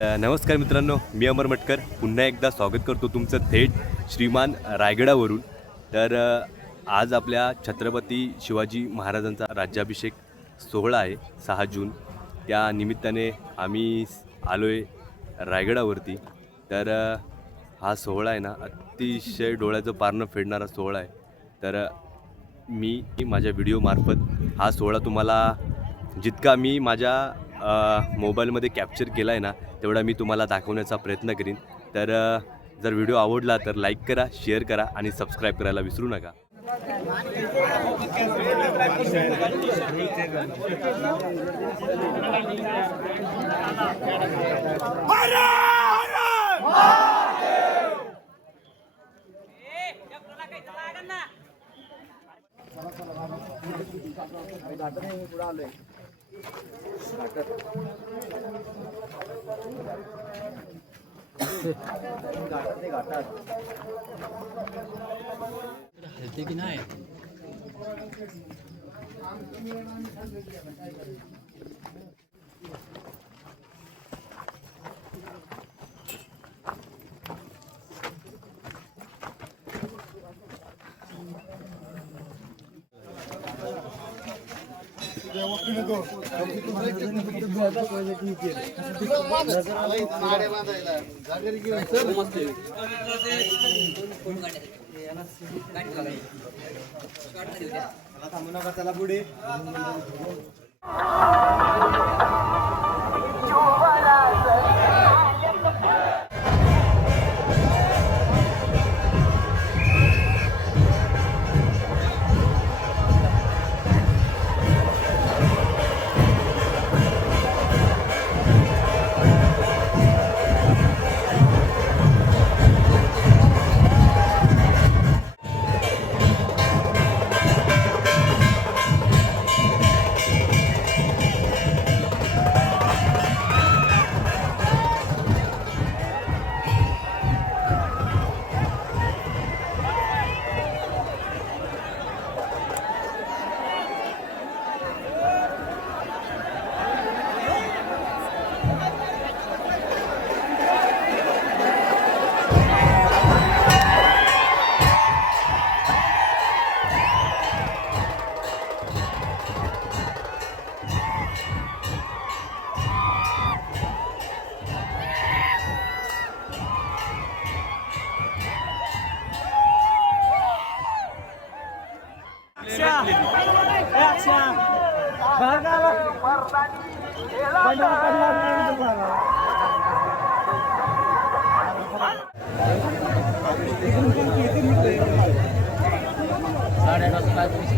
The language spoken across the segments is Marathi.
नमस्कार मित्रांनो, मी अमर मटकर पुन्हा एकदा स्वागत करतो तुमचं थेट श्रीमान रायगडावरून. तर आज आपल्या छत्रपती शिवाजी महाराजांचा राज्याभिषेक सोहळा आहे 6 जून. त्या निमित्ताने आम्ही आलो आहे रायगडावरती. तर हा सोहळा आहे ना, अतिशय डोळ्याचं पारणं फेडणारा सोहळा आहे. तर मी माझ्या व्हिडिओमार्फत हा सोहळा तुम्हाला जितका मी माझ्या मोबाईलमध्ये कॅप्चर केला आहे ना, तेवढा मी तुम्हाला दाखवण्याचा प्रयत्न करीन. तर जर व्हिडिओ आवडला तर लाईक करा, शेअर करा आणि सबस्क्राईब करायला विसरू नका. हलते की नाही. चला पुढे.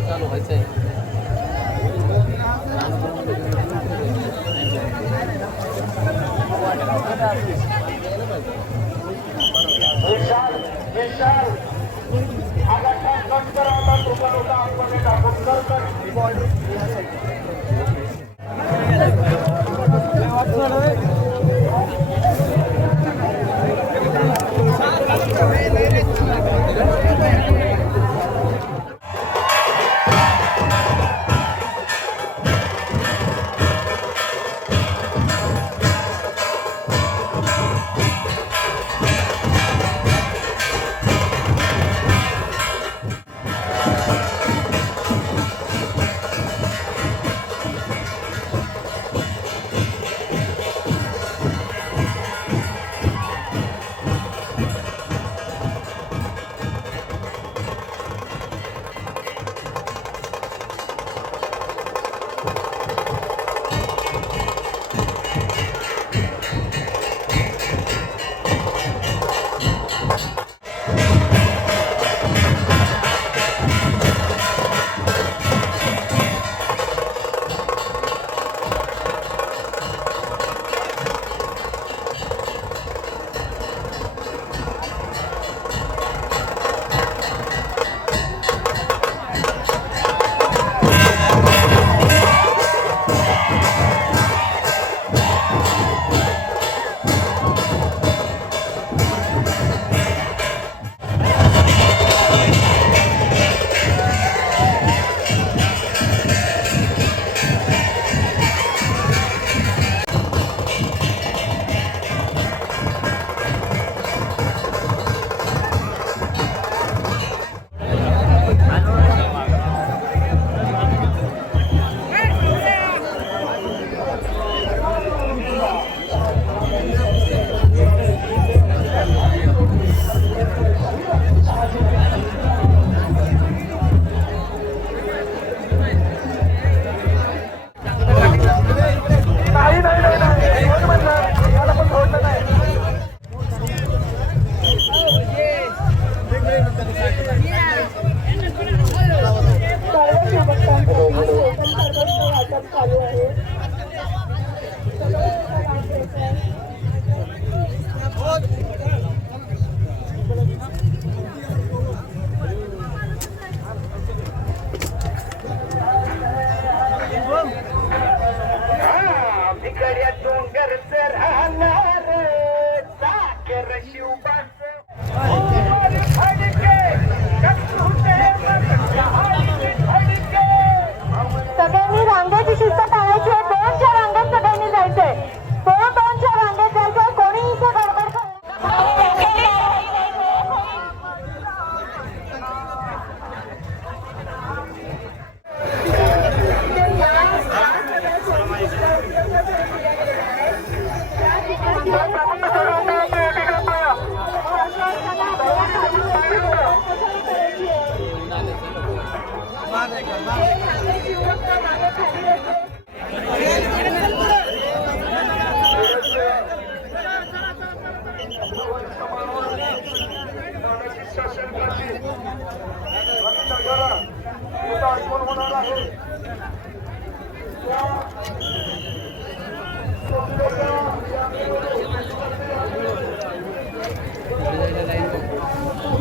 चालू व्हायचंय.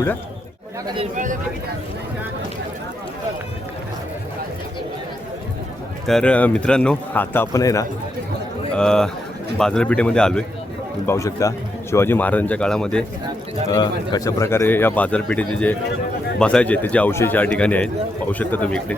कुठं? तर मित्रांनो, आता आपण आहे ना बाजारपेठेमध्ये आलो आहे. तुम्ही पाहू शकता शिवाजी महाराजांच्या काळामध्ये कशा प्रकारे या बाजारपेठेचे जे बसायचे त्याचे अवशेष या ठिकाणी आहेत. पाहू शकता तुम्ही इकडे.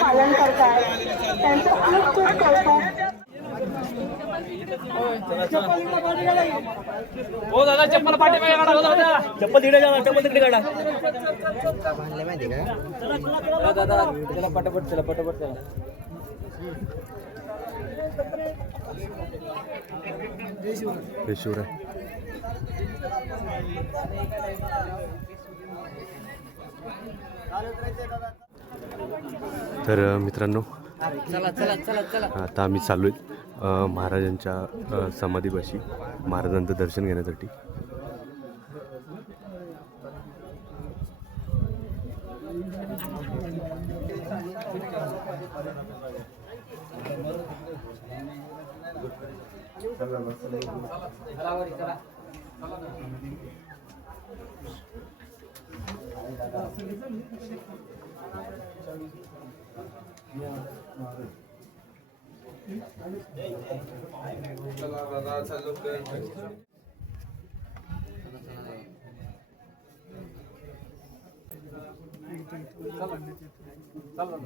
पालन करतात त्यांचं खूप खूप कौतुक. हो दादा चप्पल पाठीमागे काढा. हो दादा चप्पल तिकडे काढा. चप्पल तिकडे काढा. माहिती का दादा त्याला पटापट चला पटापट चला. शिवराय तर मित्रांनो, आता आम्ही चाललो आहेत महाराजांच्या समाधीपाशी महाराजांचं दर्शन घेण्यासाठी.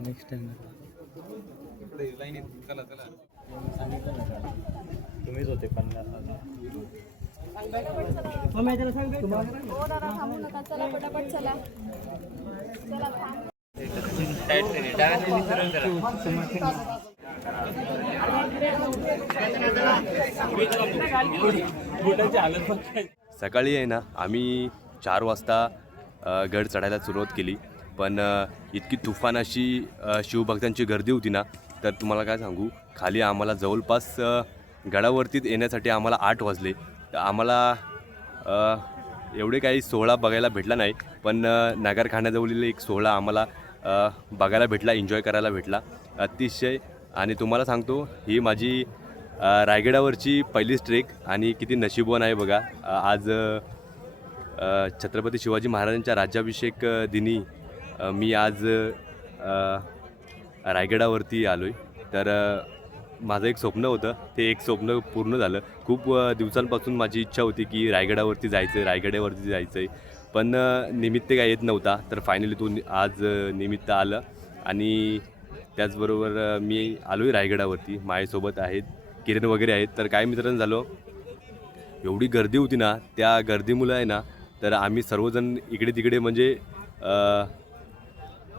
नेक्स्ट टाइम तुम्हीच होते 50. सकाळी आहे ना आम्ही 4 वाजता गड चढायला सुरुवात केली, पण इतकी तुफान अशी शिवभक्तांची गर्दी होती ना, तर तुम्हाला काय सांगू, खाली आम्हाला जवळपास गडावरतीच येण्यासाठी आम्हाला 8 वाजले. तर आम्हाला एवढे काही सोहळा बघायला भेटला नाही, पण नगरखान्याजवळील एक सोहळा आम्हाला बघायला भेटला, एन्जॉय करायला भेटला अतिशय. आणि तुम्हाला सांगतो, ही माझी रायगडावरची पहिलीच ट्रेक आणि किती नशीबवान आहे बघा. आज छत्रपती शिवाजी महाराजांच्या राज्याभिषेक दिनी मी आज रायगडावरती आलो आहे. तर माझं एक स्वप्न होतं, ते एक स्वप्न पूर्ण झालं. खूप दिवसांपासून माझी इच्छा होती की रायगडावरती जायचं आहे, पण निमित्त काय येत नव्हता. तर फायनली तो आज निमित्त आलं आणि त्याचबरोबर मी आलो आहे रायगडावरती. माझ्यासोबत आहेत किरण वगैरे आहेत. तर काय मित्रांनो झालो, एवढी गर्दी होती ना, त्या गर्दीमुळे आहे ना, तर आम्ही सर्वजण इकडे तिकडे म्हणजे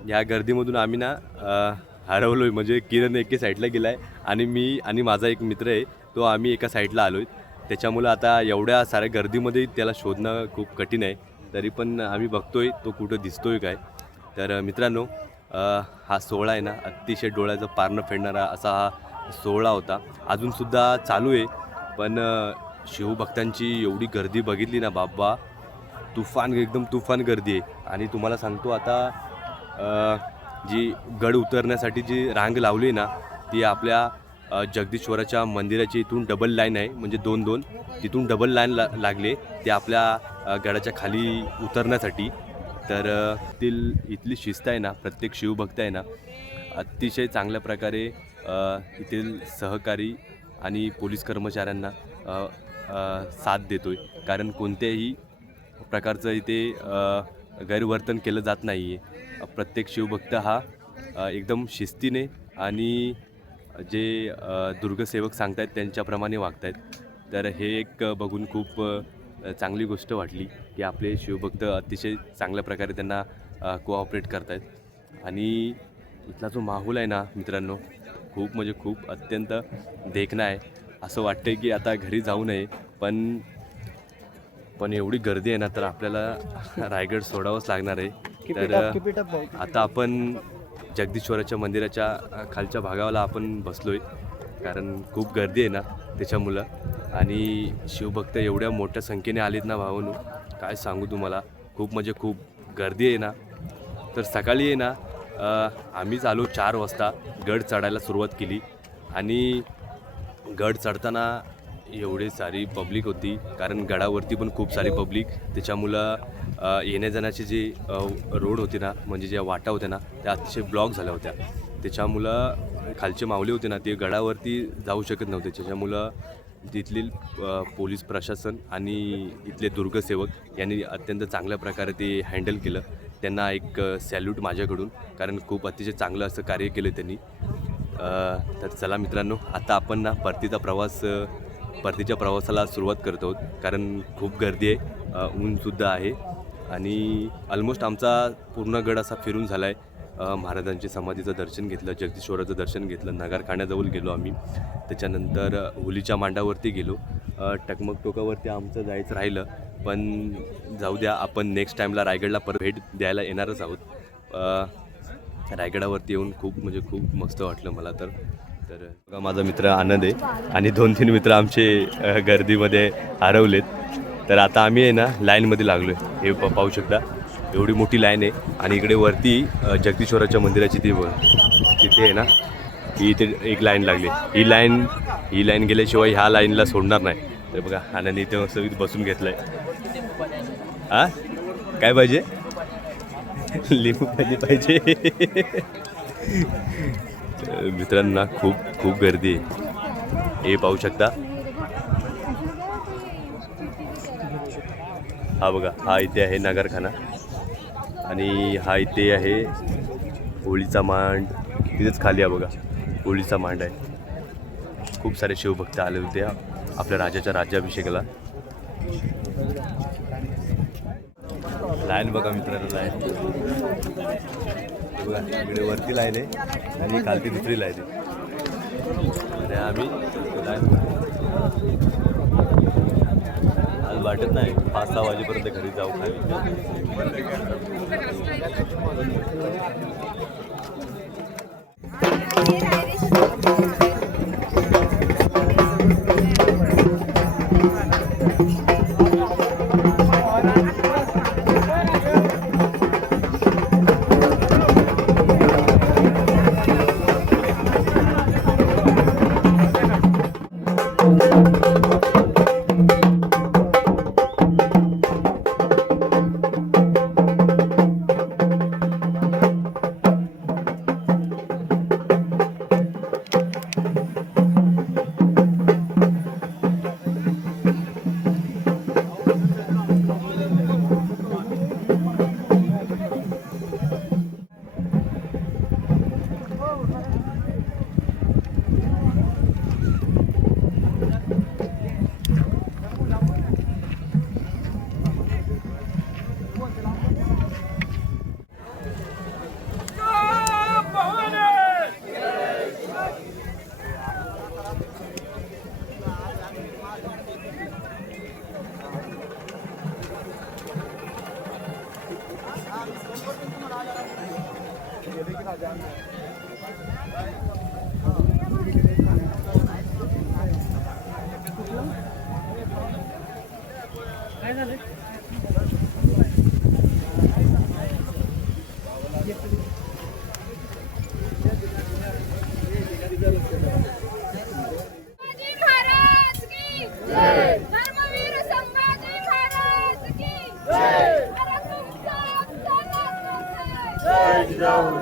ह्या गर्दीमधून आम्ही ना हरवलो आहे. म्हणजे किरण एके साईडला गेला आहे आणि मी आणि माझा एक मित्र आहे, तो आम्ही एका साईडला आलो आहे. त्याच्यामुळं आता एवढ्या साऱ्या गर्दीमध्ये त्याला शोधणं खूप कठीण आहे. तरी पण आम्ही बघतोय तो कुठं दिसतोय काय. तर मित्रांनो, हा सोहळा आहे ना, अतिशय डोळ्याचं पारणं फेडणारा असा हा सोहळा होता. अजूनसुद्धा चालू आहे, पण शिवभक्तांची एवढी गर्दी बघितली ना बाबा, एकदम तुफान गर्दी आहे. आणि तुम्हाला सांगतो, आता जी गड उतरण्यासाठी जी रांग लावली ना, ती आपल्या जगदीश्वराच्या मंदिराची इथून डबल लाईन आहे, म्हणजे 2-2 तिथून डबल लाईन लागले ते आपल्या गडाच्या खाली उतरण्यासाठी. तर इथली शिस्त आहे ना, प्रत्येक शिवभक्त आहे ना अतिशय चांगल्या प्रकारे येथील सहकारी आणि पोलीस कर्मचाऱ्यांना साथ देतो आहे. कारण कोणत्याही प्रकारचं इथे गैरवर्तन केलं जात नाही आहे. प्रत्येक शिवभक्त हा एकदम शिस्तीने आणि जे दुर्गसेवक सांगतायत त्यांच्याप्रमाणे वागत आहेत. तर हे एक बघून खूप चांगली गोष्ट वाटली की आपले शिवभक्त अतिशय चांगल्या प्रकारे त्यांना कोऑपरेट करत आहेत. आणि इथला जो माहोल आहे ना मित्रांनो, खूप म्हणजे खूप अत्यंत देखणा आहे. असं वाटतं की आता घरी जाऊ नये, पण एवढी गर्दी आहे ना, तर आपल्याला रायगड सोडावंच लागणार आहे. तर आता आपण जगदीश्वराच्या मंदिराच्या खालच्या भागाला आपण बसलो आहे, कारण खूप गर्दी आहे ना त्याच्यामुळं. आणि शिवभक्त एवढ्या मोठ्या संख्येने आलेत ना भावांनो, काय सांगू तुम्हाला. खूप म्हणजे खूप गर्दी आहे ना. तर सकाळी आहे ना आम्हीच आलो 4 वाजता गड चढायला सुरुवात केली. आणि गड चढताना एवढी सारी पब्लिक होती, कारण गडावरती पण खूप सारी पब्लिक. त्याच्यामुळं येण्या जाण्याचे जे रोड होते ना, म्हणजे ज्या वाटा होत्या ना, त्या अतिशय ब्लॉक झाल्या होत्या. त्याच्यामुळं खालचे माऊली होते ना, ते गडावरती जाऊ शकत नव्हते. त्याच्यामुळं तिथली पोलीस प्रशासन आणि इथले दुर्गसेवक यांनी अत्यंत चांगल्या प्रकारे ते हँडल केलं. त्यांना एक सॅल्यूट माझ्याकडून, कारण खूप अतिशय चांगलं असं कार्य केलं त्यांनी. तर चला मित्रांनो, आता आपण ना परतीच्या प्रवासाला सुरुवात करतो आहोत, कारण खूप गर्दी आहे, ऊनसुद्धा आहे. आणि ऑलमोस्ट आमचा पूर्ण गड असा फिरून झाला आहे. महाराजांची समाधीचं दर्शन घेतलं, जगदीश्वराचं दर्शन घेतलं, नगरखाण्याजवळ गेलो आम्ही. त्याच्यानंतर हुलीच्या मांडावरती गेलो. टकमक टोकावरती आमचं जायचं राहिलं, पण जाऊ द्या, आपण नेक्स्ट टाईमला रायगडला परत भेट द्यायला येणारच आहोत. रायगडावरती येऊन खूप म्हणजे खूप मस्त वाटलं मला. तर माझा मित्र आनंद आहे आणि 2-3 मित्र आमचे गर्दीमध्ये हरवलेत. तर आता आम्ही आहे ना लाईनमध्ये लागलो आहे. हे पाहू शकता, एवढी मोठी लाईन आहे. आणि इकडे वरती जगदीश्वराच्या मंदिराची तिथे आहे ना, ही इथे एक लाईन लागली. ही लाईन गेल्याशिवाय ह्या लाईनला सोडणार नाही. तर बघा, आनंद इथे मस्त बसून घेतलं आहे. हां, काय पाहिजे? लिंबू पाहिजे. मित्रांना खूप गर्दी आहे. हे पाहू शकता, हा बघा, हा इथे आहे नगरखाना. आणि हा इथे आहे होळीचा मांड. तिथेच खाली आहे बघा, होळीचा मांड आहे. खूप सारे शिवभक्त आले होते आपल्या राजाच्या राज्याभिषेकाला. लाईन बघा मित्रांनो, लाईन बघा, इकडे वरती लाईन आहे आणि खालती दुसरी लाईन आहे. आणि आम्ही आज वाटत नाही 5-6 वाजेपर्यंत घरी जाऊ खाली.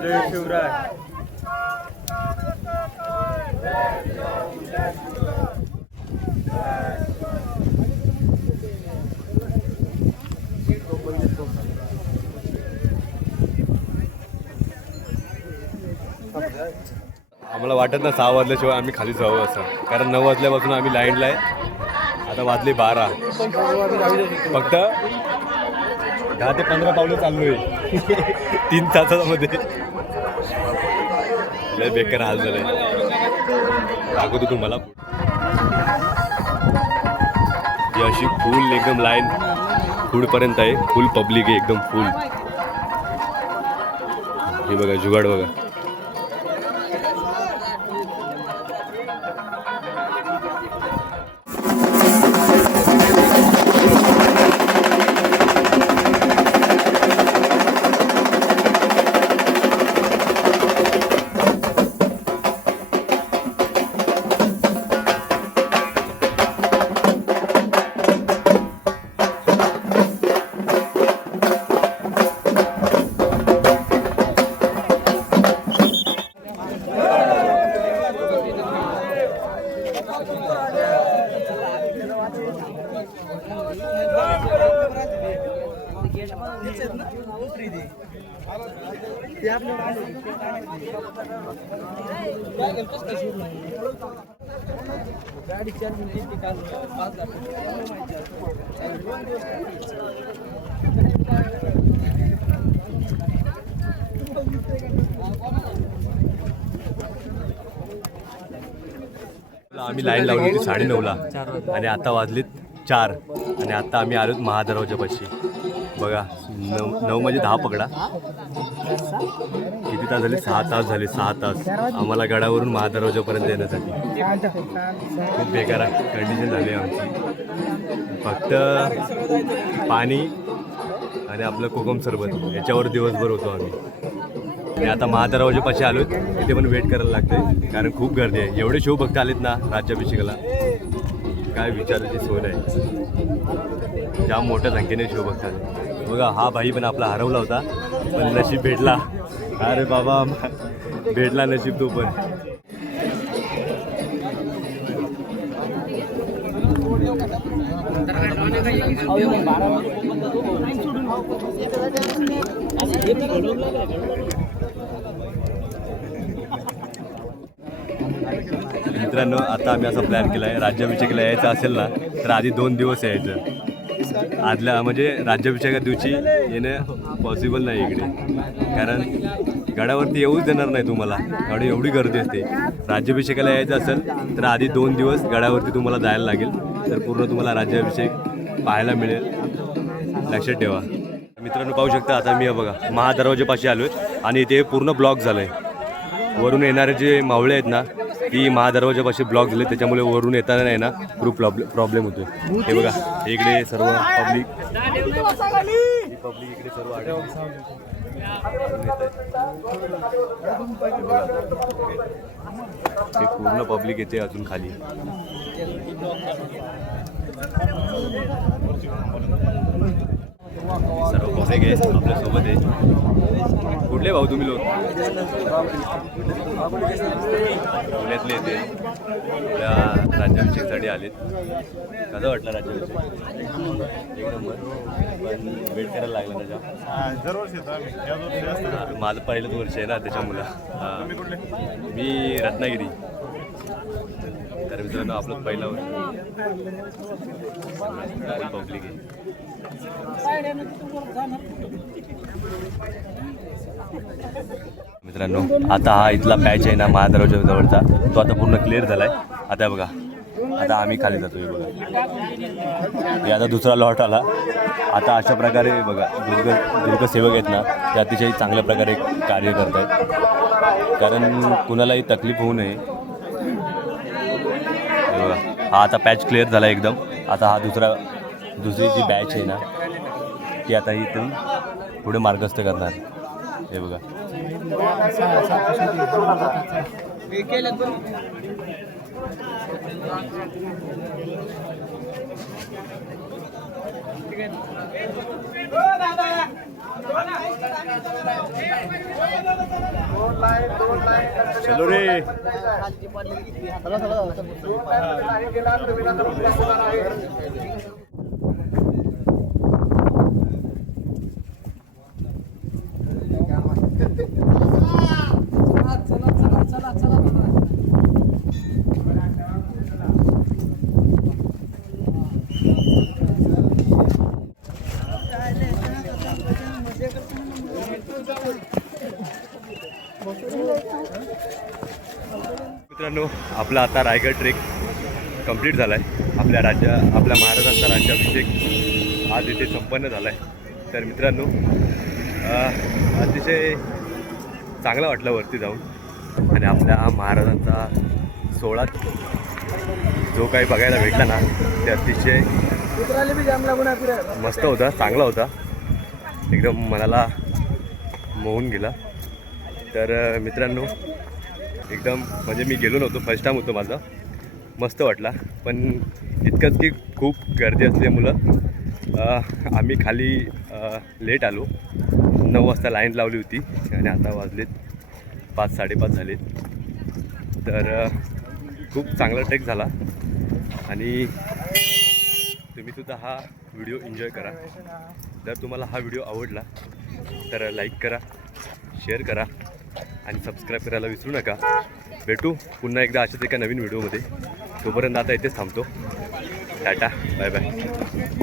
जय शिवराय. आम्हाला वाटत ना 6 वाजल्याशिवाय आम्ही खाली जाऊ असं, कारण 9 वाजल्यापासून आम्ही लाईनला आहे. आता वाजले 12, फक्त 10 ते 15 पावलं चाललोय 3 तासामध्ये. लय बेकार हाल झालाय. दाखवतो तुम्हाला. ही अशी फुल एकदम लाईन पुढपर्यंत आहे. फुल पब्लिक आहे एकदम फुल. हे बघा जुगाड बघा. आम्ही लाईन लावली होती 9:30ला आणि आता वाजलीत 4 आणि आता आम्ही आलोत महादरवाजापाशी. बघा 9 म्हणजे 10 पकडा. किती तास झाले? 6 तास झाले. 6 तास आम्हाला गडावरून महादरवाजापर्यंत येण्यासाठी. खूप बेकार कंडिशन झाली आमची. फक्त पाणी आणि आपलं कोकम सरबत याच्यावर दिवसभर होतो आम्ही. आणि आता महादरवाजापाशी आलो. इथे पण वेट करायला लागते कारण खूप गर्दी आहे. एवढे शो बघता आलेत ना राज्याभिषेकाला, काय विचारायची सोय नाही. जाम मोठ्या संख्येने शो बघता आले. बघा हा भाई पण आपला हरवला होता पण नशीब भेटला. अरे बाबा भेटला नशीब तो पण. मित्रांनो आता आम्ही असा प्लॅन केला आहे, राज्याभिषेकाला यायचं असेल ना तर आधी 2 दिवस यायचं. आदल्या म्हणजे राज्याभिषेका दिवशी येणं पॉसिबल नाही इकडे, कारण गडावरती येऊच देणार नाही तुम्हाला, कारण एवढी गर्दी असते. राज्याभिषेकाला यायचं असेल तर आधी 2 दिवस गडावरती तुम्हाला जायला लागेल, तर पूर्ण तुम्हाला राज्याभिषेक पाहायला मिळेल. लक्षात ठेवा. मित्रांनो पाहू शकता आता मी बघा महादरवाजापाशी आलो आहे आणि इथे पूर्ण ब्लॉक झालं आहे. वरून येणारे जे मावळे आहेत ना ती महादरवाजापाशी ब्लॉक झाले, त्याच्यामुळे वरून येताना नाही ना खूप प्रॉब्लेम होतो. हे बघा इकडे सर्व पब्लिक इकडे सर्व हे पूर्ण पब्लिक येते अजून खाली. सर्व पब्लिक आहे आपल्यासोबत आहे. कुठले भाऊ तुम्ही लोक? पुण्यातले येते आपल्या राज्याभिषेकसाठी आलेत. कसं वाटलं राज्याभिषेक? एक नंबर. पण वेट करायला लागला त्याच्या. माझं पहिलंच वर्ष आहे ना त्याच्यामुळं. मी रत्नागिरी. तर मित्रांनो आपलं पहिलं वर्ष. पब्लिक आहे. मित्रांनो आता हा इथला पॅच आहे ना महादरवाजा जवळचा, तो आता पूर्ण क्लिअर झालाय. आता बघा आता आम्ही खाली जातोय. बघा आता दुसरा लॉट आला. आता अशा प्रकारे बघा दुर्गसेवक आहेत ना ते अतिशय चांगल्या प्रकारे कार्य करत आहेत, कारण कुणालाही तकलीफ होऊ नये. बघा हा आता पॅच क्लिअर झाला एकदम. आता हा दुसरी जी बॅच आहे ना ती आता इथून पुढे मार्गस्थ करणार. हे बघा चलो रे. मित्रांनो, आपला आता रायगड ट्रेक कंप्लीट झाला आहे. आपल्या महाराजांचा राज्याभिषेक आज इथे संपन्न झाला आहे. तर मित्रांनो, अतिशय चांगलं वाटलं वरती जाऊन आणि आपल्या महाराजांचा सोहळा जो काही बघायला भेटला ना ते अतिशय मस्त होता, चांगला होता, एकदम मनाला मोहून गेला. तर मित्रांनो, एकदम म्हणजे मी गेलो नव्हतो, फर्स्ट टाईम होतं माझं, मस्त वाटला. पण इतकंच की खूप गर्दी असल्यामुळं आम्ही खाली लेट आलो. 9 वाजता लाईन लावली होती आणि आता वाजलेत 5, 5:30 झालेत. तर खूप चांगला ट्रेक झाला आणि तुम्हीसुद्धा हा व्हिडिओ एन्जॉय करा. जर तुम्हाला हा व्हिडिओ आवडला तर लाईक करा, शेअर करा आणि सबस्क्राईब करायला विसरू नका. भेटू पुन्हा एकदा अशाच एका नवीन व्हिडिओमध्ये. तोपर्यंत आता इथेच थांबतो. Tata, bye bye.